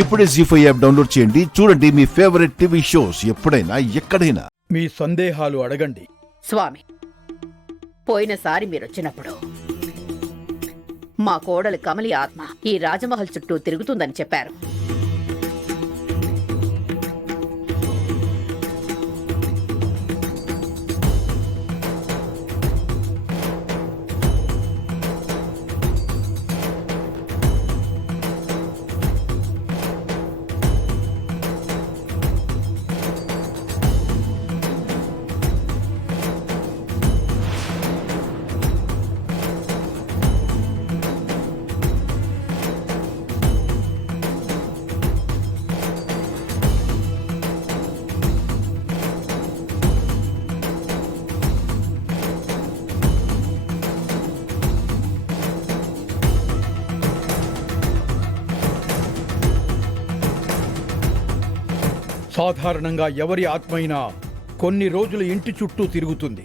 ఇప్పుడే జీ5 app download చేయండి. చూడండి మీ ఫేవరెట్ టీవీ షోస్ ఎప్పుడైనా ఎక్కడైనా. మీ సందేహాలు అడగండి. స్వామి, పోయినసారి మీరొచ్చినప్పుడు మా కోడలు కమలి ఆత్మ ఈ రాజమహల్ చుట్టూ తిరుగుతుందని చెప్పారు. సాధారణంగా ఎవరి ఆత్మ అయినా కొన్ని రోజులు ఇంటి చుట్టూ తిరుగుతుంది.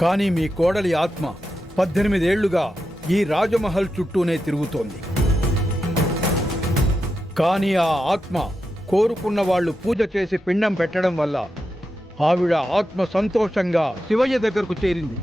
కానీ మీ కోడలి ఆత్మ 18 ఏళ్లుగా ఈ రాజమహల్ చుట్టూనే తిరుగుతోంది. కానీ ఆ ఆత్మ కోరుకున్న వాళ్ళు పూజ చేసి పిండం పెట్టడం వల్ల ఆవిడ ఆత్మ సంతోషంగా శివయ్య దగ్గరకు చేరింది.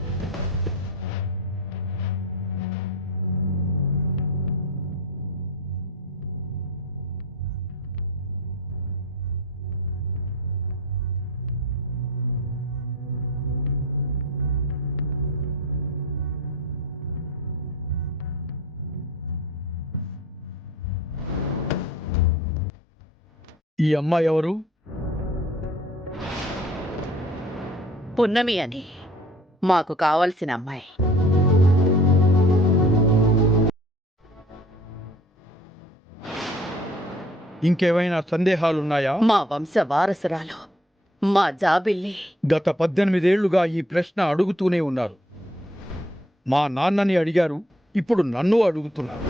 ఈ అమ్మాయి ఎవరు? పున్నమి అని మాకు కావలసిన అమ్మాయి. ఇంకేమైనా సందేహాలున్నాయా? మా వంశ వారసురాలు మా జాబిల్లి. గత 18 ఏళ్లుగా ఈ ప్రశ్న అడుగుతూనే ఉన్నారు. మా నాన్నని అడిగారు, ఇప్పుడు నన్ను అడుగుతున్నారు.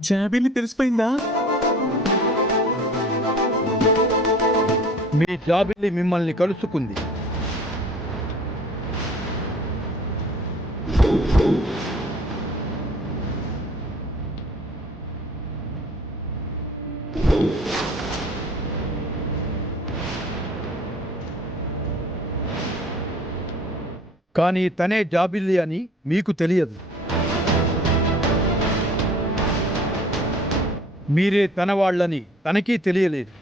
జాబిల్లి తెలిసిపోయిందా? మీ జాబిల్లి మిమ్మల్ని కలుసుకుంది. కానీ తనే జాబిల్లి అని మీకు తెలియదు. మీరే తన వాళ్ళని తనకీ తెలియలేదు.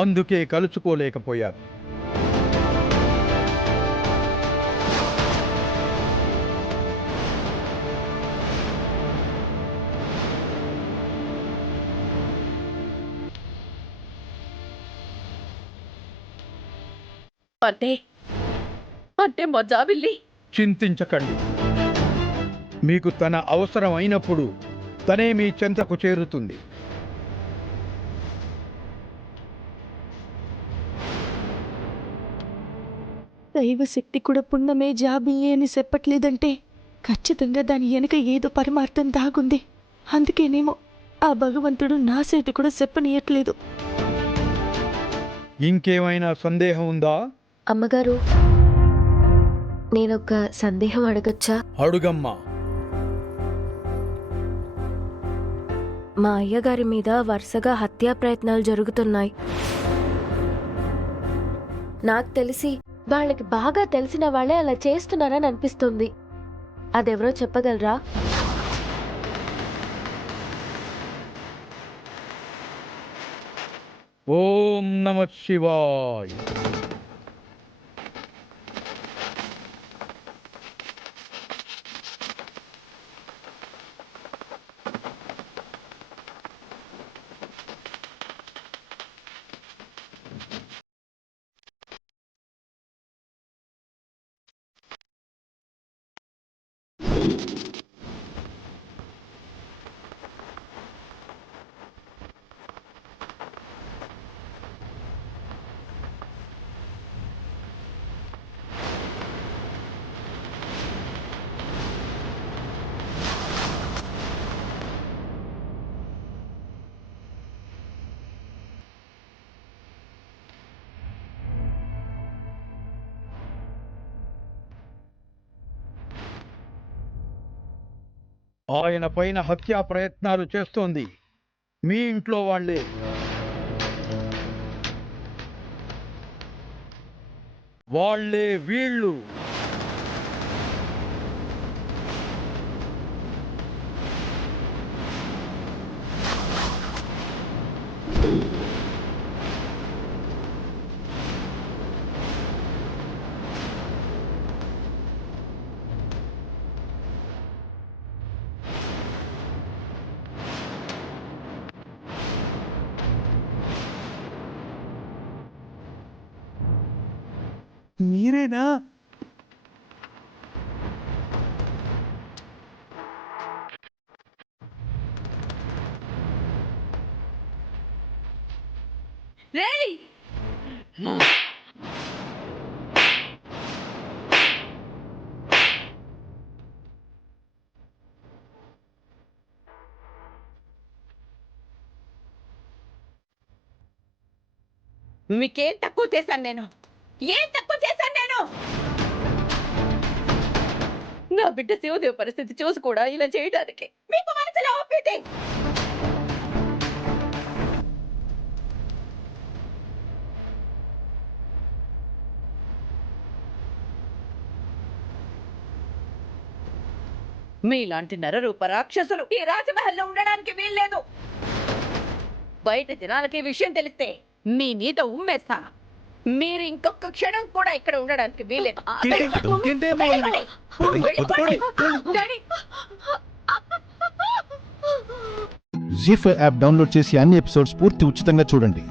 అందుకే కలుసుకోలేకపోయారు. అంటే అంటే మా జాబిల్లి. చింతించకండి. మీకు తన అవసరం అయినప్పుడు తనే మీ చెంతకు చేరుతుంది. దైవశక్తి కూడా పున్నమే జాబిల్లి అని చెప్పట్లేదంటే ఖచ్చితంగా దాని వెనుక ఏదో పరమార్థం దాగుంది. అందుకేనేమో ఆ భగవంతుడు నా చేతి కూడా చెప్పనీయట్లేదు. ఇంకేమైనా సందేహం ఉందా? అమ్మగారు, నేనొక సందేహం అడగచ్చా? అడుగమ్మా. మా అయ్యగారి మీద వరుసగా హత్యా ప్రయత్నాలు జరుగుతున్నాయి. నాకు తెలిసి వాళ్ళకి బాగా తెలిసిన వాళ్ళే అలా చేస్తున్నారని అనిపిస్తుంది. అదెవరో చెప్పగలరా? ఓం నమ శివాయ్. ఆయన పైన హత్యా ప్రయత్నాలు చేస్తోంది మీ ఇంట్లో వాళ్ళే. వాళ్ళే వీళ్ళు. మీరేనా? మీకేం తక్కువ చేశాను నేను? ఏం తక్కువ చేశాను నేను? నా బిడ్డ శివదేవ్ పరిస్థితి చూసి కూడా ఇలా చేయడానికి మీకు మనసులో ఒప్పింది. మీలాంటి నరరూప రాక్షసులు ఈ రాజమహల్లో ఉండడానికి వీల్లేదు. బయట జనాలకి విషయం తెలిస్తే మీ నీట ఉమ్మేస్తా. మీరు ఇంకొక క్షణం కూడా ఇక్కడ ఉండడానికి వీల్లేదు. జీ5 యాప్ డౌన్లోడ్ చేసి అన్ని ఎపిసోడ్స్ పూర్తి ఉచితంగా చూడండి.